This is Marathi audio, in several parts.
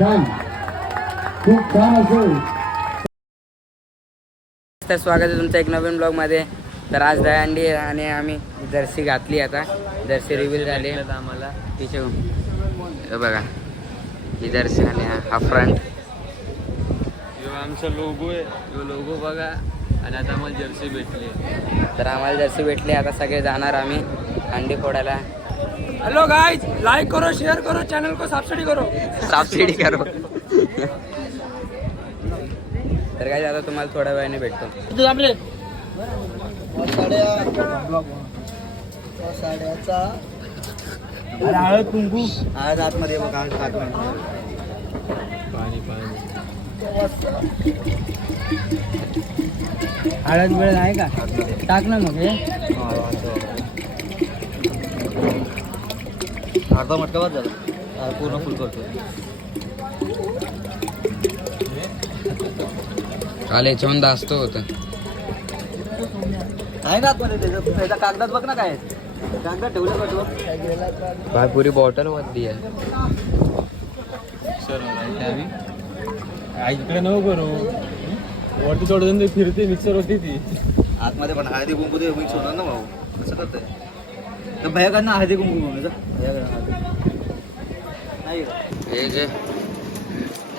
छान, खूप छान असेल. तर स्वागत आहे तुमचं एक नवीन ब्लॉगमध्ये. तर आज दहीहंडी आणि आम्ही जर्सी घातली. आता जर्सी रिव्हील झाली आम्हाला. तिचे बघा ही जर्सी आणि हा फ्रंट आमचा लोगो आहे. जो लोगो बघा. आणि आता आम्हाला जर्सी भेटली. तर आम्हाला जर्सी भेटली. आता सगळे जाणार आम्ही अंडी फोडायला. हेलो गाइस, लाइक करो, शेयर करो, चैनल को सब्सिडी करो. सबसिडी करो. तर काय आता तुम्हाला थोड्या वेळाने भेटतो. हळद कुंकू आज आतमध्ये बघा पाणी पाणी. हळद वेळ आहे का? टाक ना मग हे. अर्धा मटका बाद झाला. पूर्ण फुल करतो. काल याच्यावर जास्त होतं. आहे ना आतमध्ये त्याच्या कागदात बघ ना काय कागदात ठेवलं का? भाई पुरी बॉटल वरती आहे. सर इकडे नको करू. वरती थोडं फिरते मिक्सर होती ती. आतमध्ये पण हळदी कुंकू ते मिक्स होणार ना भाऊ. कसं करतंय तर भैयाकडनं हळदी कुंकू नाही हे जे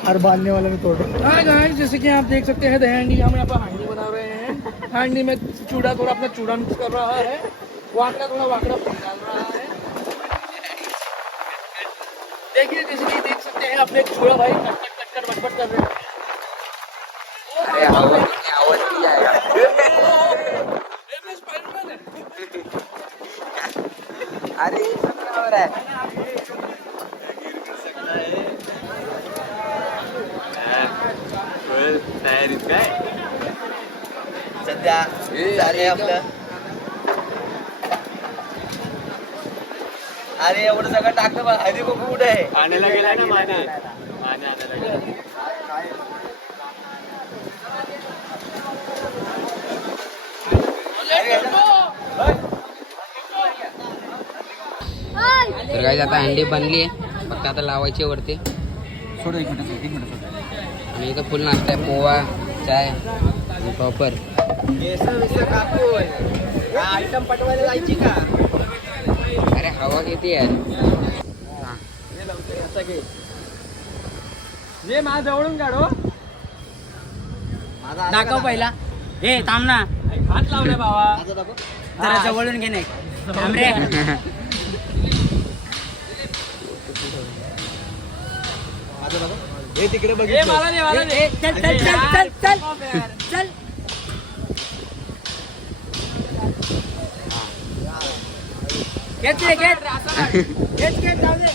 हर बांधने वाला में तोड़ हाय गाइस, जैसे कि आप देख सकते हैं दहीहंडी हम यहाँ पर हांडी बना रहे हैं. हांडी में चूड़ा थोड़ा अपना चूड़ा मिक्स कर रहा है. वाकड़ा थोड़ा वाकड़ा डाल रहा है. देखिए जैसे कि देख सकते हैं अपने चूड़ा भाई cut cut cut cut but कर रहे हैं. अरे आवाज नहीं आएगा. अरे ये सब क्या हो रहा है? तयारीत काय सध्या अरे आपलं अरे एवढं सगळं टाकलं पण हळदी कुंकू कुठे आहे? आणायला गेला ना माने आणायला गेला. तर काय आता अंडी बनली आहे. फक्त आता लावायची वरती. सोड एक मिनिट आणि इथं फुल नाश्ता आहे. पोहा, चाय आणि प्रॉपर. आयटम पटवायला जायची का? अरे हवा किती आहे. ये माझ्या जवळून काढो. दाखव पहिला. हे थांब ना. हात लावले बाबा. जरा जवळून घे नाही. थांब रे. हे तिकडे बघितलं. मला दे, मला दे. चल चल चल चल चल चल. घेत रे घेत घेत जाऊ दे.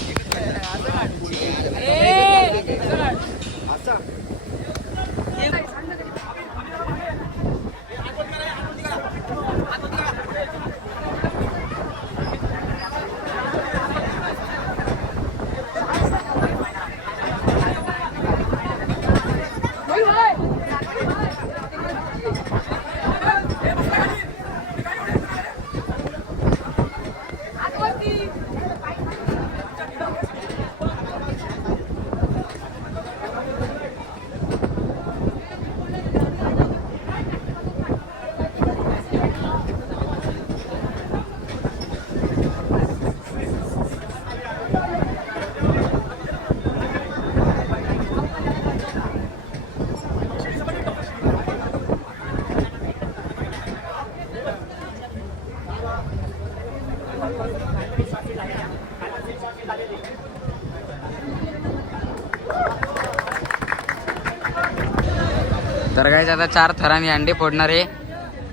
तर काय आता 4 थरांनी अंडी फोडणार आहे.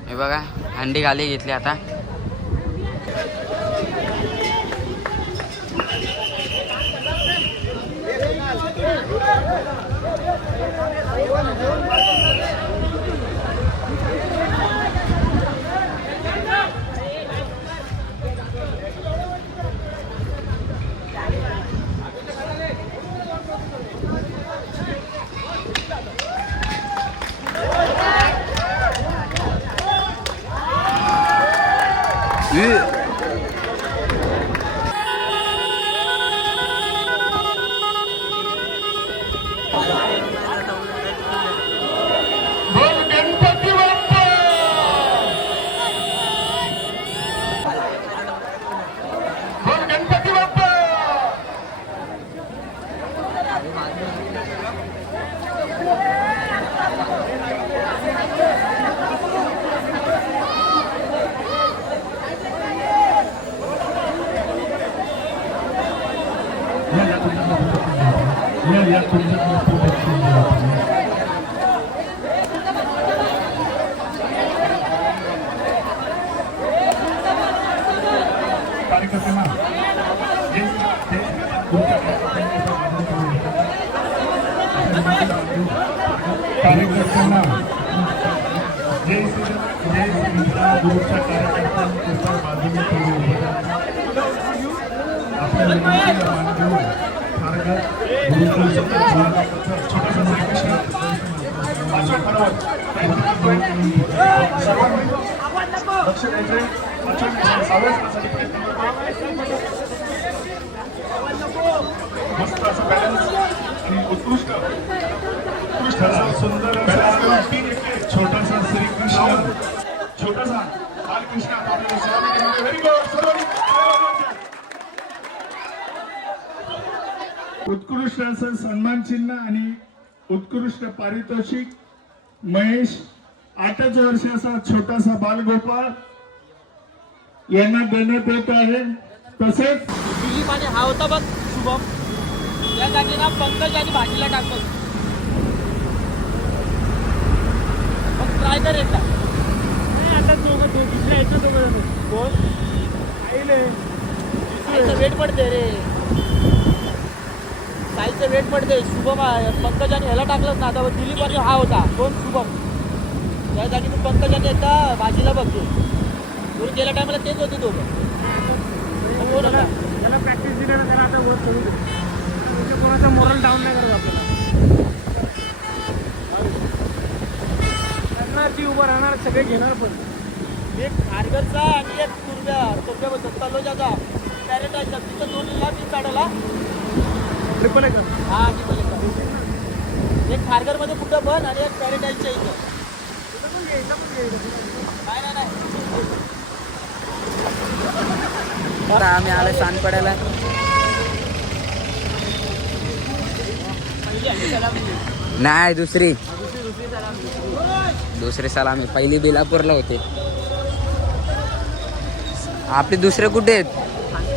हे बघा अंडी खाली घेतली आता. कार्यकर्त्यांना जय श्री ग्रुपच्या कार्यकर्त्यांच्या बाजूने लक्ष द्यायचे सावरण्यासाठी प्रयत्न मस्त असं बॅलन्स आणि उत्कृष्ट असा सुंदर छोटासा श्रीकृष्ण छोटासा बालकृष्ण व्हेरी गुड. उत्कृष्ट असं सन्मान चिन्ह आणि उत्कृष्ट पारितोषिक महेश 8च वर्षाचा छोटासा बालगोपाळ यांना देण्यात येत आहे. तसेच दिलीप आणि हा होता बघ शुभम, या जागी ना पंकज आणि भाजीला टाकतो. मग ट्राय कर एकदा. आता दुसऱ्या यायचं कोण साईचं वेट पडते रे, साईचं वेट पडते. शुभम पंकज आणि ह्याला टाकलंच ना. आता दिलीप आणि हा होता कोण शुभम, त्या जागी तू पंकज आणि एकदा भाजीला बघतो. दोन गेल्या टायमाला तेच होते दोघं. त्याला प्रॅक्टिस दिल्यानं त्याला आता वर करू दे. कोणाचा मोरल डाऊन नाही करत आपल्याला. करणार ती उभं राहणार, सगळे घेणार. पण एक खारघरचा आणि एक तुर्ब्याबद्दल तलोजाचा पॅरेटाईचा तिथं 2 लाख 3 काढायला ट्रिपल एक. हा ट्रिपल एक. एक खारघरमध्ये कुठं बन आणि एक पॅरेटाईजच्या इथं. नाही नाही आता आम्ही आलो शानपड्याला. नाही दुसरी सलामी. पहिली बेलापूरला होते. आपले दुसरे कुठे आहेत?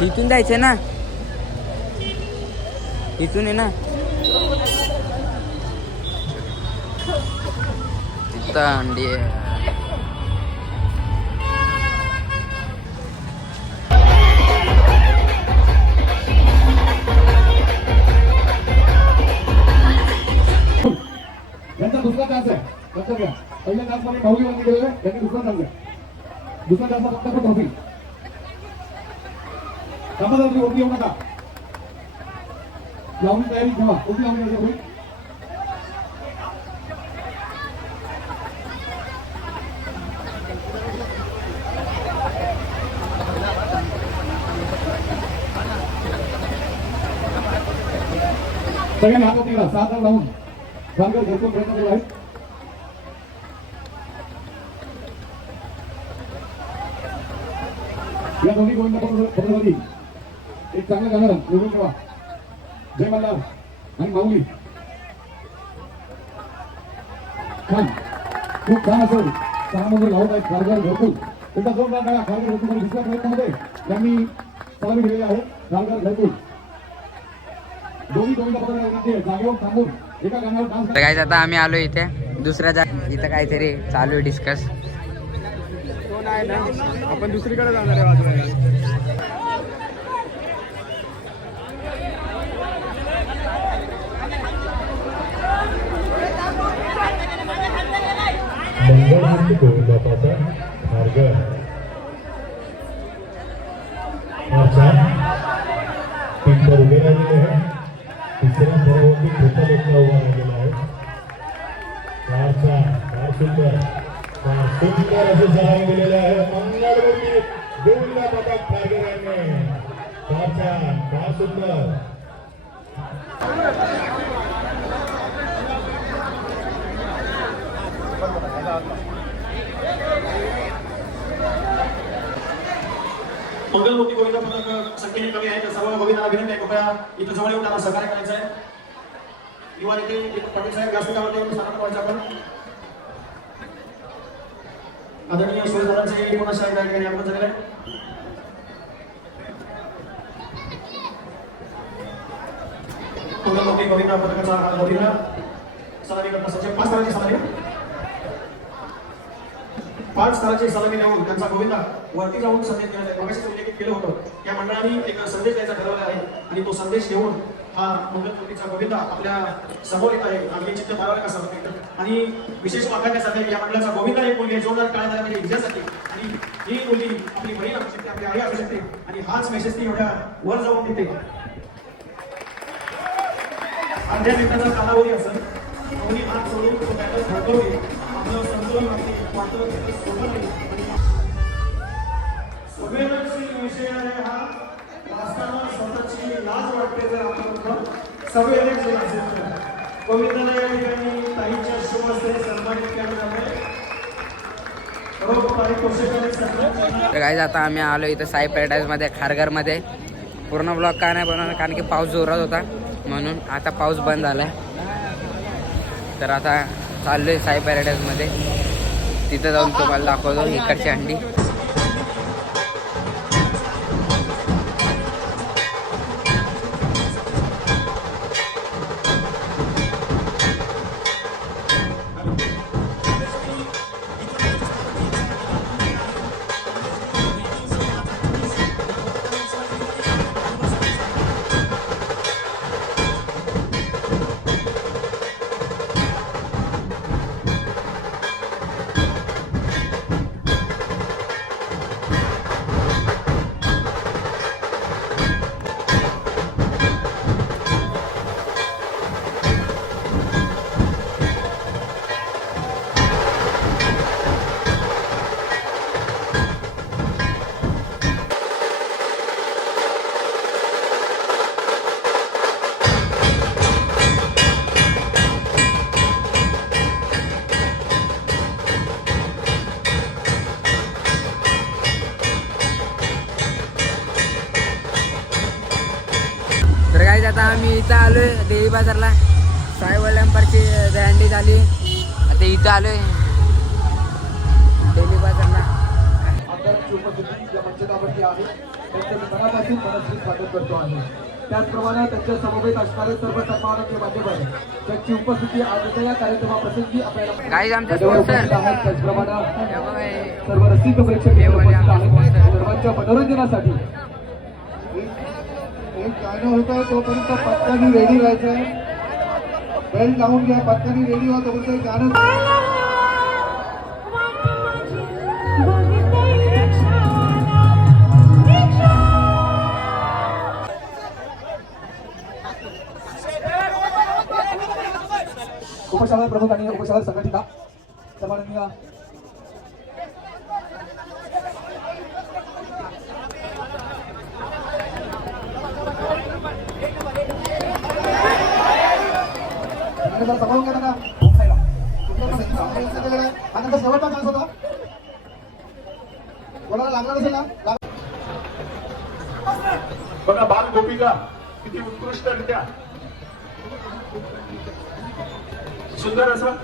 इथून जायचे ना, इथून आहे ना. तिथं अंडी आहे. यांचा दुसरा चान्स आहे. लक्षात घ्या, पहिल्या चान्समध्ये माऊली वरती गेलेलं आहे, त्यांनी दुसरा चान्स आहे. दुसरा चान्सला फक्त ट्रॉफी. समाजाची ओळखी येऊ नका. लावणी तयारी ठेवा. ओळखी लावणी होईल. सगळ्यांनी हात वरती करा. 7 जण लावून खारघर घरकुल प्रयत्न केला आहे. या दोन्ही गोविंद पत्रवती एक चांगलं गाणं निवडून ठेवा. जय मल्हार आणि माऊली. छान, खूप छान असेल. 6 मंदिर लावत आहेत खारघर घरकुल. एकदा जोरदार टाळ्या. खारघर घरकुल दुसऱ्या प्रयत्नामध्ये त्यांनी सलामी दिलेली आहे. खारघर घरकुल दोन्ही गोविंद पत्रवती जागेवर थांबून एका गाण्यावर डान्स. तर काय आता आम्ही आलो इथे दुसऱ्या इथं काहीतरी चालू आहे डिस्कस. कोण आहे ना, आपण दुसरीकडे जाणार आहे वाजवायला. मंगळाची गोविंदाचा खारघर पिंपर उभे राहिलेले आहे. तिसऱ्या स्तरावरती ट्रिपल एकला उभा राहिलेला आहे. फार सुंदर असे सलामी दिलेले आहे. मंगळमूर्ती गोविंदाचा खारघर यांनी. फार छान, फार सुंदर. मंगलमूर्ती गोविंद पथक संख्येने कमी आहे, तर सर्व गोविंदाला विनंती आहे कृपया इथं जवळ येऊन त्यांना सहकार्य करायचं आहे. युवा नेते पाटील साहेब व्यासपीठावरती येऊन स्थानापन्न व्हायचं आपण. आदरणीय सुरेशदादांचे कोणाच्या ठिकाणी आपण झालेलं आहे. मंगलमूर्ती गोविंद पथकाचा गोविंद सलामी करता सचिव 5 तारखेची सलामी. 5 स्तराची सलामी देऊन त्यांचा गोविंदा वरती जाऊन संदेश देण्यात आहे. मगाशीच उल्लेख केलं होतं या मंडळाने एक संदेश द्यायचा ठरवला आहे आणि तो संदेश देऊन हा मंगलमूर्तीचा गोविंदा आपल्या समोर येत आहे. आम्ही चित्त मारायला का सांगतो आणि विशेष वाखाण्यासाठी या मंडळाचा गोविंदा एक मुलगी जोरदार काळ झाल्यामध्ये विजयासाठी आणि ही मुलगी आपली बहीण असू शकते, आपली आई असू शकते आणि हाच मेसेज ती एवढ्या वर जाऊन देते. अर्ध्या मिनिटाचा कालावधी असेल कोणी हात सोडून तो बॅटल थोडवली आपलं संतुलन आपली वाटलं सोबत संवेदनशील विषय आहे हा. वाचताना स्वतःची लाज वाटते जर आपण संवेदनशील असेल तर. गोविंदाला या ठिकाणी ताईच्या शुभ हस्ते सन्मानित केलं जाते. तर गाईज आता आम्ही आलो इथं साई पॅराडाईजमध्ये खारघरमध्ये. पूर्ण ब्लॉग का नाही बनवणार कारण की पाऊस जोरात होता म्हणून. आता पाऊस बंद झाला तर आता चाललो आहे साई पॅराडाईजमध्ये. तिथं जाऊन तुम्हाला दाखवतो इकडची अंडी. तर गाईज आता आम्ही इथं आलो आहे देवी बाजारला. साई वल्लंपरची दहंडी झाली. आता इथं आलो आहे देवी बाजारला. आमदारांची उपस्थिती या मंचकावरती आहे त्यांचं मी मनापासून मनस्वी स्वागत करतो आहे. त्याचप्रमाणे त्यांच्या समवेत असणारे सर्व सन्माननीय मान्यवर त्यांची उपस्थिती आजच्या या कार्यक्रमाप्रसंगी आपल्याला गाईज आमचे स्पॉन्सर त्याचप्रमाणे सर्व रसिक प्रेक्षक उपस्थित आहेत. सर्वांच्या मनोरंजनासाठी एक गाणं होतं तोपर्यंत पत्त्यानी रेडी राहायचंय. बेल्ट लावून घ्या, पत्त्यानी रेडी व्हा तोपर्यंत गाणं. उपशाला प्रमुख आणि उपशाला संघटिका सन्माननीय आनंद शेवटचा चान्स होता. कोणाला लागला नसेल ना. बघा बाल गोपिका किती उत्कृष्टरित्या सुंदर असं